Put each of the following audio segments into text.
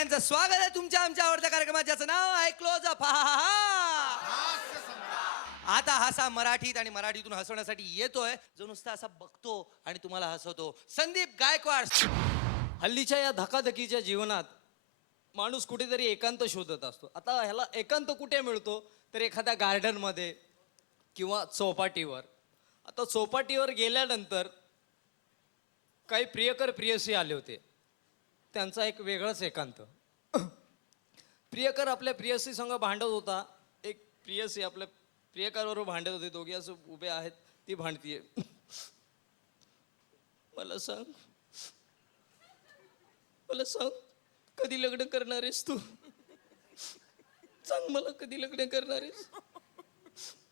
सगळ्यांचं स्वागत आहे तुमच्या आमच्या आवडत्या कार्यक्रमात, ज्याचं नाव आहे क्लोजअप. आता हसा मराठीत, आणि मराठीतून हसवण्यासाठी येतोय जो नुसता असा बघतो आणि तुम्हाला हसवतो, संदीप गायकवाड. हल्लीच्या या धकाधकीच्या जीवनात माणूस कुठेतरी एकांत शोधत असतो. आता ह्याला एकांत कुठे मिळतो? तर एखाद्या गार्डनमध्ये किंवा चौपाटीवर. आता चौपाटीवर गेल्यानंतर काही प्रियकर प्रियसी आले होते. त्यांचा एक वेगळाच एकांत. प्रियकर आपल्या प्रियसी संग भांडत होता. एक प्रियसी आपल्या प्रियकराबरोबर भांडत होते. दोघे असं उभे आहेत, ती भांडतीये. मला सांग कधी लग्न करणार आहेस तू? सांग मला कधी लग्न करणार आहेस?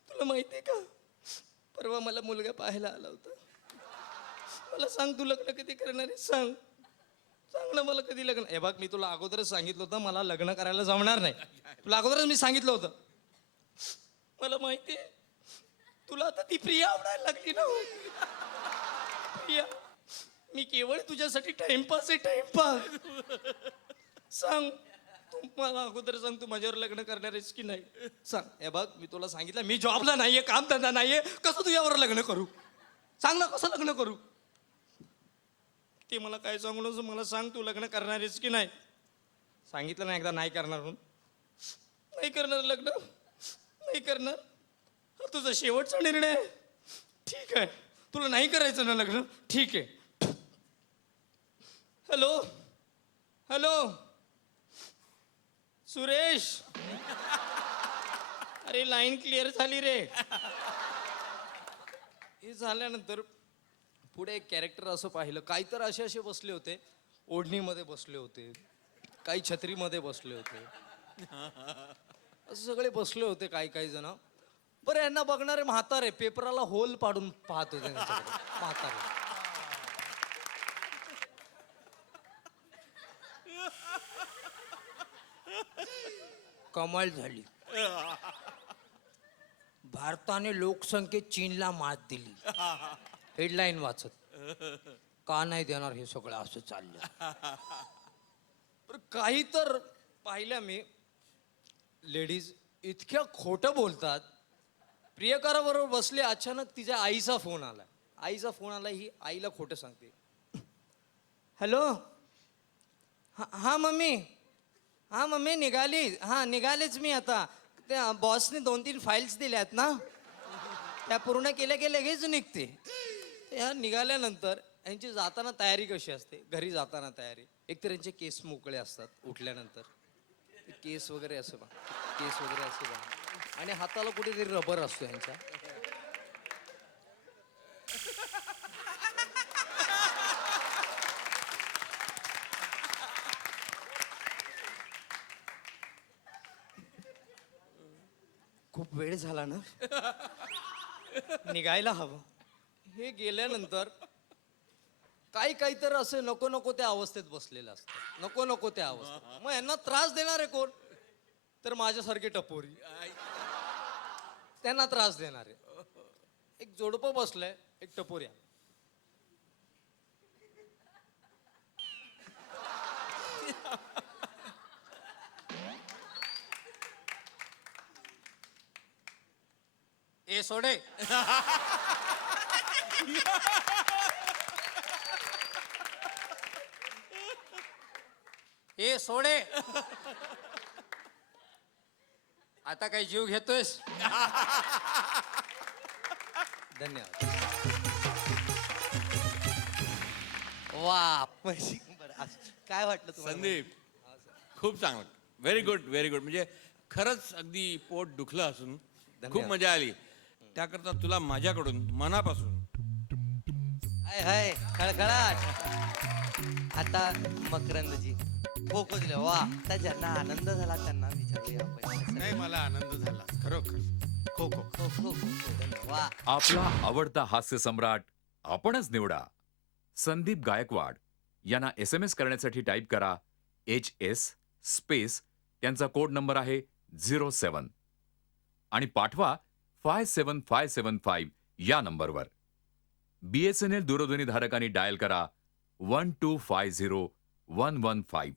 तुला माहिती आहे का, परवा मला मुलगा पाहायला आला होता. मला सांग तू लग्न कधी करणार आहेस? सांग ना मला कधी लग्न. हे बघ, मी तुला अगोदरच सांगितलं होतं मला लग्न करायला जमणार नाही. तुला अगोदरच मी सांगितलं होतं. मला माहिती आहे तुला आता ती प्रिया आवडायला लागली ना. प्रिया, मी केवळ तुझ्यासाठी टाइमपास आहे, टाइमपास. सांग तू मला अगोदर सांग, तू माझ्यावर लग्न करणार आहेस की नाही? सांग. हे बघ, मी तुला सांगितलं मी जॉबला नाहीये, काम धंदा नाहीये, कसं तुझ्यावर लग्न करू? सांग ना, कसं लग्न करू? ते मला काय सांगू नको, मला सांग तू लग्न करणार आहेस की नाही? सांगितलं ना एकदा नाही करणार म्हणून. नाही करणार लग्न, नाही करणार. हा तुझा शेवटचा निर्णय आहे. ठीक आहे, तुला नाही करायचं ना लग्न? ठीक आहे. हॅलो हॅलो सुरेश, अरे लाईन क्लिअर झाली रे. हे झाल्यानंतर पुढे एक कॅरेक्टर असं पाहिलं, काही तर असे बसले होते, ओढणीमध्ये बसले होते, काही छत्रीमध्ये बसले होते, असं सगळे बसले होते काही जण. बरं, यांना बघणारे म्हातारे पेपराला होल पाडून पाहत होते. म्हातारे कमाल झाली. भारताने लोकसंख्येत चीनला मात दिली. हेडलाईन वाचत, का नाही देणार हे सगळं असं चाललं. काही तर पाहिल्या मी, लेडीज इतक्या खोटं बोलतात. प्रियकराबरोबर बसले, अचानक तिच्या आईचा फोन आला. ही आईला खोटं सांगते. हॅलो, हां मम्मी निघालीच मी आता. त्या बॉसने 2-3 फाईल्स दिल्यात ना, त्या पूर्ण केल्या की लगेच निघते. या निघाल्यानंतर यांची जाताना तयारी कशी असते? घरी जाताना तयारी, एकतर यांचे केस मोकळे असतात उठल्यानंतर, केस वगैरे असं आणि हाताला कुठेतरी रबर असतो यांच्या. खूप वेळ झाला ना, निघायला हवं. हे गेल्यानंतर काही तर असं नको त्या अवस्थेत बसलेलं असतं. नको त्या अवस्थेत. मग यांना त्रास देणारे कोण? तर माझ्यासारखे टपोरी त्यांना त्रास देणारे. एक जोडपं बसलंय, एक टपोऱ्या. ए सोडे, ए सोडे, आता काही जीव घेतोयस? धन्यवाद. वा, काय वाटलं तुम्हाला? संदीप, खूप चांगलं, व्हेरी गुड व्हेरी गुड. म्हणजे खरंच अगदी पोट दुखलं असून खूप मजा आली. त्याकरता तुला माझ्याकडून मनापासून हाय खळखळाट. आता मकरंदजी खो खो दिलं. वा, आता ज्यांना आनंद झाला त्यांना विचारूया आपण. नाही, मला आनंद झाला खरोखर. खो खो खो खो खो. वा, आपला आवडता हास्य सम्राट आपणच निवडा. संदीप गायकवाड यांना SMS करण्यासाठी टाईप करा HS स्पेस, त्यांचा कोड नंबर आहे 07 आणि पाठवा 57575 या नंबरवर. BSNL दूरध्वनी धारकांनी डायल करा 1250115.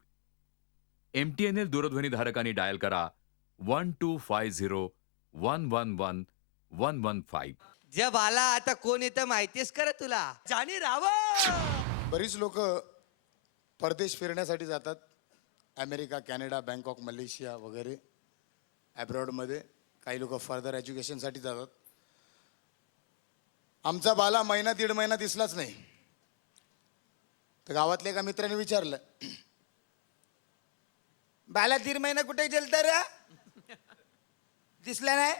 MTNL दूरध्वनी धारकांनी डायल करा 1250111115. जे बाला आता कोण येतं माहितीयस कर तुला जानी राव. बरीच लोक परदेश फिरण्यासाठी जातात. अमेरिका, कॅनडा, बँकॉक, मलेशिया वगैरे ॲब्रॉडमध्ये. काही लोक फर्दर एज्युकेशनसाठी जातात. आमचा बाला महिना दीड महिना दिसलाच नाही. तर गावातल्या एका मित्राने विचारलं, बाला दीड महिना कुठे गेलता रे, दिसला नाही?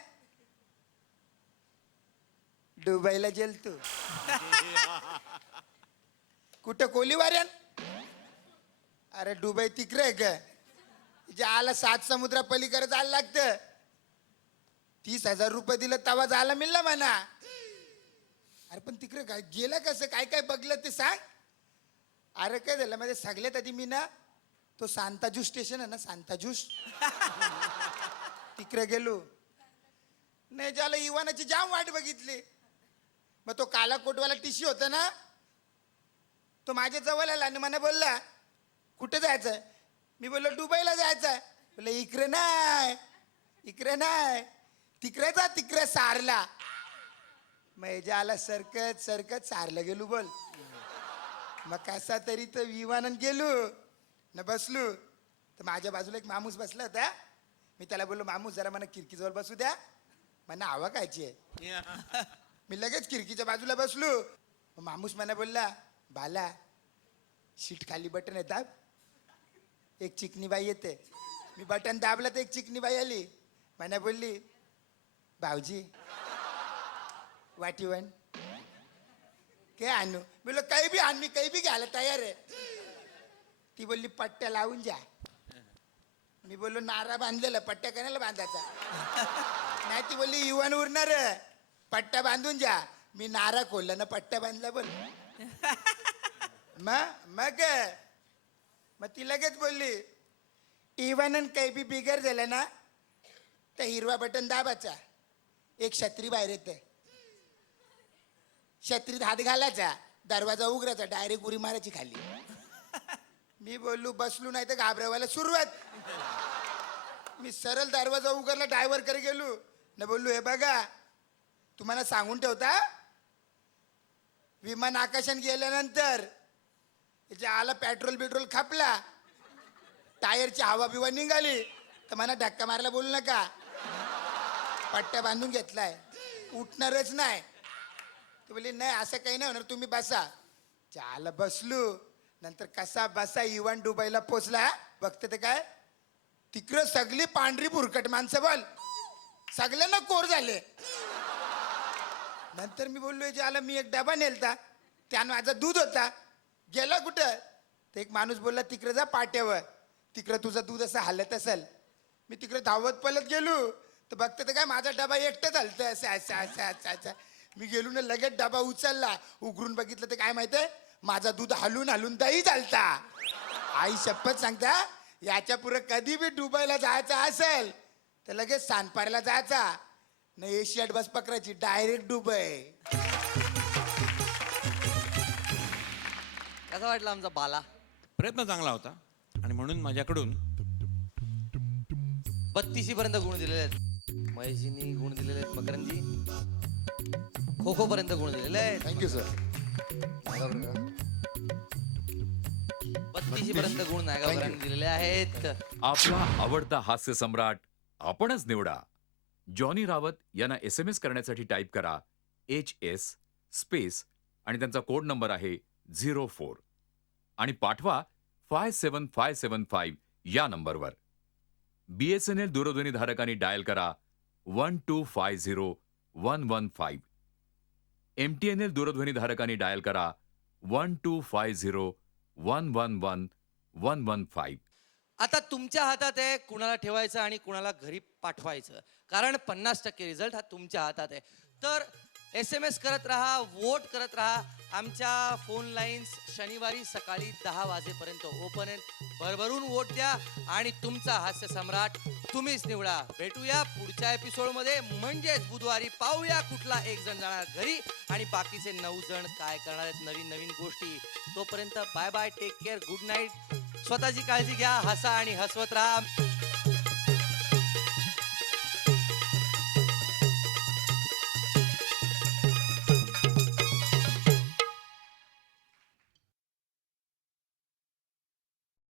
दुबईला गेलतो. कुठं कोलीवाऱ्यान? अरे दुबई तिकडे आहे का? जे आला 7 समुद्रा पलीकडे जायला लागतं. 30,000 रुपये दिलं तवा जायला मिळलं म्हणा. अरे पण तिकडे काय गेलं कसं, काय काय बघलं ते सांग. अरे काय झालं म्हणजे सगळ्यात आधी मी ना तो सांताजूस स्टेशन आहे ना, सांताजूस तिकडे गेलो. नाही ज्याला इवानाची जाम वाट बघितली. मग तो काला कोटवाला टीशी होता ना, तो माझ्या जवळ आला आणि मला बोलला कुठे जायचं. मी बोललो दुबईला जायचं. बोलले इकडे नाही, इकडे नाही, तिकडे जा, तिकडे सारला. मग ज्याला सरकत सरकत सारला गेलो. बोल मग कसा तरी तर विमानात गेलो न बसलो. तर माझ्या बाजूला एक माणूस बसला होता. मी त्याला बोललो माणूस जरा मला खिडकीजवळ बसू द्या, मला हवा खायची आहे. मी लगेच खिडकीच्या बाजूला बसलो. मग माणूस मला बोलला, बाला सीट खाली बटन आहे दाब, एक चिकनी बाई येते. मी बटन दाबलं तर एक चिकनी बाई आली. मला बोलली, भाऊजी व्हॉट यू वॉन्ट, काय आणू? बोललो काही बी आण, मी काही बी घ्यायला तयार आहे. ती बोलली पट्ट्या लावून जा. मी बोललो नारा बांधलेला, पट्ट्या कशाला बांधायचा? नाही ती बोलली युवान उरणार, पट्ट्या बांधून जा. मी नारा खोलला ना पट्ट्या बांधला. बोल मग ती लगेच बोलली इवन काही बी बिगर झालं ना तर हिरवा बटन दाबाचा, एक छत्री बाहेर येते, छत्रीत हात घालायचा, दरवाजा उघडायचा, डायरेक्ट उरी मारायची खाली. मी बोललो बसलो नाही तर घाबरावायला सुरुवात. मी सरळ दरवाजा उघडला, ड्रायव्हर कडे गेलो न बोललो हे बघा तुम्हाला सांगून ठेवता, विमान आकाशात गेल्यानंतर आला पेट्रोल बिट्रोल खापला, टायरची हवा बिवा निघाली तर मला धक्का मारायला बोलू नका. पट्ट्या बांधून घेतलाय, उठणारच नाही. ते बोलले नाही असं काही नाही होणार, तुम्ही बसा. चाल बसलो. नंतर कसा बसा इवन दुबईला पोचला. बघते ते काय तिकडं सगळी पांढरी भुरकट माणसं, बोल सगळ्यांना कोर झाले. नंतर मी बोललो ज्याला मी एक डबा नेलता, त्यानं माझा दूध होता, गेला कुठं? तर एक माणूस बोलला तिकडे जा पाट्यावर, तिकडं तुझं दूध असं हालत असेल. मी तिकडे धावत पळत गेलो तर बघते तर काय माझा डबा एकटं झालतं असं असं असं असं असं. मी गेलो ना लगेच डबा उचलला, उघडून बघितलं तर काय माहितीये माझा दूध हलून हलून दही चालता. आई शपथ सांगता याच्या पुढे कधी बी दुबईला जायचं असेल तर लगेच सानपारला जायचा न एशियाड बस पकडायची, डायरेक्ट दुबई. कसा वाटला आमचा बाला? प्रयत्न चांगला होता आणि म्हणून माझ्याकडून 32 पर्यंत गुण दिलेले आहेत. महेशजींनी गुण दिलेले आहेत, मकरंदजी खो खो पर्यंत गुण दिलेले आहेत. Thank you sir. 32 पर्यंत गुण नायगावकरांनी दिलेले आहेत. आपला आवडता हास्य सम्राट आपणच निवडा. जॉनी रावत यांना SMS करण्यासाठी टाईप करा HS स्पेस आणि त्यांचा कोड नंबर आहे 04 आणि पाठवा 57575 या नंबरवर. BSNL दूरध्वनी धारकांनी डायल करा 1250115. MTNL दूरध्वनी धारकांनी डायल करा 12501111115. आता तुमच्या हातात आहे कुणाला ठेवायचं आणि कुणाला घरी पाठवायचं, कारण 50% रिझल्ट हा तुमच्या हातात आहे. तर SMS करत राहा, वोट करत राहा. आमच्या फोन लाईन्स शनिवारी सकाळी 10 वाजेपर्यंत ओपन आहेत. भरभरून वोट द्या आणि तुमचा हास्य सम्राट तुम्हीच निवडा. भेटूया पुढच्या एपिसोडमध्ये, म्हणजेच बुधवारी. पाहूया कुठला एक जण जाणार घरी आणि बाकीचे 9 जण काय करणार आहेत नवीन नवीन गोष्टी. तोपर्यंत bye bye, take care, good night. स्वतःची काळजी घ्या, हसा आणि हसवत राहा.